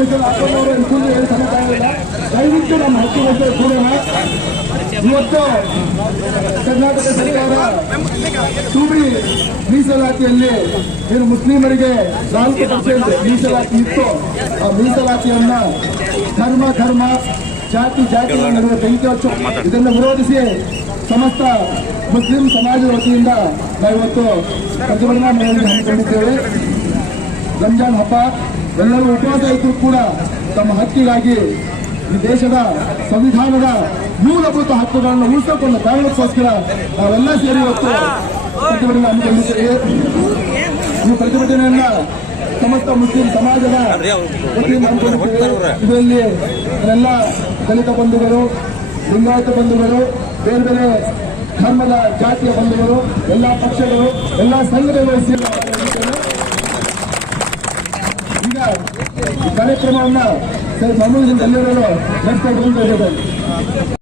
ಹಾಕೊಂಡವರು ಅನ್ಕೊಂಡು ಏನು ಸಮಯಕ್ಕಾಗಲ್ಲ. ದಯವಿಟ್ಟು ನಮ್ಮ ಹಕ್ಕು ಬಗ್ಗೆ ಕೂಡೋಣ. ಇವತ್ತು ಕರ್ನಾಟಕ ಸರ್ಕಾರ ಟೂಬಿ ಮೀಸಲಾತಿಯಲ್ಲಿ ಏನು ಮುಸ್ಲಿಮರಿಗೆ 4% ಮೀಸಲಾತಿ ಇತ್ತು, ಆ ಮೀಸಲಾತಿಯನ್ನ ಧರ್ಮ ಜಾತಿ ನಡುವೆ ಬೆಂಕಿ ಹಚ್ಚು ಇದನ್ನು ವಿರೋಧಿಸಿ ಸಮಸ್ತ ಮುಸ್ಲಿಂ ಸಮಾಜದ ವತಿಯಿಂದ ನಾವಿವತ್ತು ಪ್ರತಿಭಟನಾ ಮೆರವಣಿಗೆ ಹಮ್ಮಿಕೊಂಡಿದ್ದೇವೆ. ರಂಜಾನ್ ಹಬ್ಬ ಎಲ್ಲರೂ ಉಪವಾಸ ಇದ್ರೂ ಕೂಡ ತಮ್ಮ ಹಕ್ಕಿಗಾಗಿ ಈ ದೇಶದ ಸಂವಿಧಾನದ ಮೂಲಭೂತ ಹಕ್ಕುಗಳನ್ನು ಉಳಿಸಿಕೊಂಡ ಕಾರಣಕ್ಕೋಸ್ಕರ ನಾವೆಲ್ಲ ಸೇರಿ ಇವತ್ತು ಪ್ರತಿಭಟನೆ ಹಮ್ಮಿಕೊಂಡಿದ್ದೇವೆ. ಈ ಪ್ರತಿಭಟನೆಯನ್ನ ಸಮಸ್ತ ಮುಸ್ಲಿಂ ಸಮಾಜದ ವತಿಯಿಂದ ಹಮ್ಮಿಕೊಂಡಿದ್ದೇವೆ. ಇದರಲ್ಲಿ ಎಲ್ಲ ದಲಿತ ಬಂಧುಗಳು, ಲಿಂಗಾಯತ ಬಂಧುಗಳು, ಬೇರೆ ಬೇರೆ ಧರ್ಮದ ಜಾತಿಯ ಬಂಧುಗಳು, ಎಲ್ಲ ಪಕ್ಷಗಳು, ಎಲ್ಲ ಸಂಘಟನೆಗಳು ಸೇರಿ ಈಗ ಈ ಕಾರ್ಯಕ್ರಮವನ್ನ ಸರ್ ಎಲ್ಲರೂ ನಡೆಸ್ತಾ